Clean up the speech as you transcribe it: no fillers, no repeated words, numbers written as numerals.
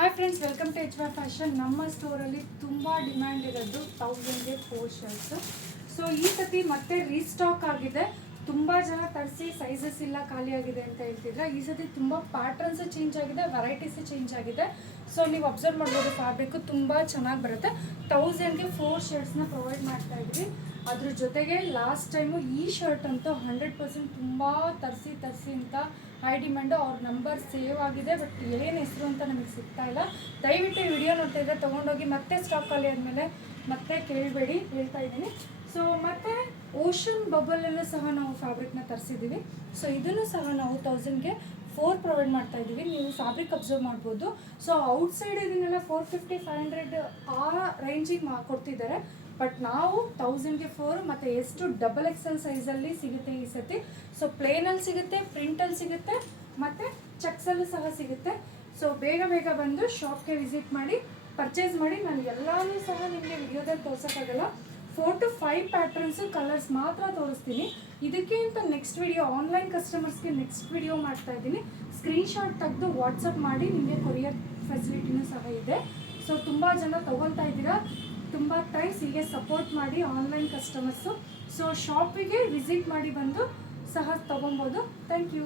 Hi friends, welcome to HY fashion. ನಮ್ಮ ಸ್ಟೋರಲ್ಲಿ ತುಂಬ ಡಿಮ್ಯಾಂಡ್ ಇರೋದು 1000ಗೆ 4 ಶರ್ಟ್ಸು. ಸೊ ಈ ಸತಿ ಮತ್ತೆ ರೀಸ್ಟಾಕ್ ಆಗಿದೆ. ತುಂಬ ಜನ ತರಿಸಿ ಸೈಜಸ್ ಇಲ್ಲ, ಖಾಲಿ ಆಗಿದೆ ಅಂತ ಹೇಳ್ತಿದ್ರೆ. ಈ ಸತಿ ತುಂಬ ಪ್ಯಾಟ್ರನ್ಸು ಚೇಂಜ್ ಆಗಿದೆ, ವೆರೈಟೀಸು ಚೇಂಜ್ ಆಗಿದೆ. ಸೊ ನೀವು ಅಬ್ಸರ್ವ್ ಮಾಡ್ಬೋದು, ಫ್ಯಾಬ್ರಿಕ್ಕು ತುಂಬ ಚೆನ್ನಾಗಿ ಬರುತ್ತೆ. 1000ಗೆ 4 ಶರ್ಟ್ಸ್ನ ಪ್ರೊವೈಡ್ ಮಾಡ್ತಾ ಇದ್ವಿ. ಅದ್ರ ಜೊತೆಗೆ ಲಾಸ್ಟ್ ಟೈಮು ಈ ಶರ್ಟ್ ಅಂತೂ 100% ತುಂಬ ತರಿಸಿ ಅಂತ ಹೈ ಡಿಮ್ಯಾಂಡು. ಅವ್ರ ನಂಬರ್ ಸೇವ್ ಆಗಿದೆ, ಬಟ್ ಏನು ಹೆಸರು ಅಂತ ನಮಗೆ ಸಿಗ್ತಾ ಇಲ್ಲ. ದಯವಿಟ್ಟು ಈ ವಿಡಿಯೋ ನೋಡ್ತಾ ಇದ್ದರೆ ತೊಗೊಂಡೋಗಿ ಮತ್ತೆ ಸ್ಟಾಕ್ ಖಾಲಿ ಆದಮೇಲೆ ಮತ್ತೆ ಕೇಳಬೇಡಿ, ಹೇಳ್ತಾ ಇದ್ದೀನಿ. ಸೊ ಮತ್ತು ಓಷನ್ ಬಬಲಲ್ಲೂ ಸಹ ನಾವು ಫ್ಯಾಬ್ರಿಕ್ನ ತರಿಸಿದ್ದೀವಿ. ಸೊ ಇದನ್ನು ಸಹ ನಾವು 1000ಗೆ 4 ಪ್ರೊವೈಡ್ ಮಾಡ್ತಾ ಇದ್ದೀವಿ. ನೀವು ಫ್ಯಾಬ್ರಿಕ್ ಅಬ್ಸರ್ವ್ ಮಾಡ್ಬೋದು. ಸೊ ಔಟ್ಸೈಡ್ ಇದನ್ನೆಲ್ಲ 450, 500 ಆ ರೇಂಜಿಗೆ ಕೊಡ್ತಿದ್ದಾರೆ. ಬಟ್ ನಾವು 1000ಗೆ 4 ಮತ್ತು ಎಷ್ಟು XXL ಸೈಜಲ್ಲಿ ಸಿಗುತ್ತೆ ಈ ಸತಿ. ಸೊ ಪ್ಲೇನಲ್ಲಿ ಸಿಗುತ್ತೆ, ಪ್ರಿಂಟಲ್ಲಿ ಸಿಗುತ್ತೆ, ಮತ್ತು ಚೆಕ್ಸಲ್ಲೂ ಸಹ ಸಿಗುತ್ತೆ. ಸೊ ಬೇಗ ಬಂದು ಶಾಪ್ಗೆ ವಿಸಿಟ್ ಮಾಡಿ, ಪರ್ಚೇಸ್ ಮಾಡಿ. ನಾನು ಎಲ್ಲನೂ ಸಹ ನಿಮಗೆ ವಿಡಿಯೋದಲ್ಲಿ ತೋರ್ಸೋಕ್ಕಾಗಲ್ಲ. 4 to 5 ಪ್ಯಾಟ್ರನ್ಸು ಕಲರ್ಸ್ ಮಾತ್ರ ತೋರಿಸ್ತೀನಿ. ಇದಕ್ಕೆ ಅಂತ ನೆಕ್ಸ್ಟ್ ವಿಡಿಯೋ, ಆನ್ಲೈನ್ ಕಸ್ಟಮರ್ಸ್ಗೆ ನೆಕ್ಸ್ಟ್ ವಿಡಿಯೋ ಮಾಡ್ತಾ ಇದ್ದೀನಿ. ಸ್ಕ್ರೀನ್ಶಾಟ್ ತೆಗೆದು ವಾಟ್ಸಪ್ ಮಾಡಿ, ನಿಮಗೆ ಕೊರಿಯರ್ ಫೆಸಿಲಿಟಿನೂ ಸಹ ಇದೆ. ಸೊ ತುಂಬ ಜನ ತೊಗೊಳ್ತಾ ಇದ್ದೀರಾ, ತುಂಬ ಥ್ಯಾಂಕ್ಸ್. ಹೀಗೆ ಸಪೋರ್ಟ್ ಮಾಡಿ ಆನ್ಲೈನ್ ಕಸ್ಟಮರ್ಸು. ಸೊ ಶಾಪಿಗೆ ವಿಸಿಟ್ ಮಾಡಿ ಬಂದು ಸಹ ತೊಗೊಬೋದು. Thank you.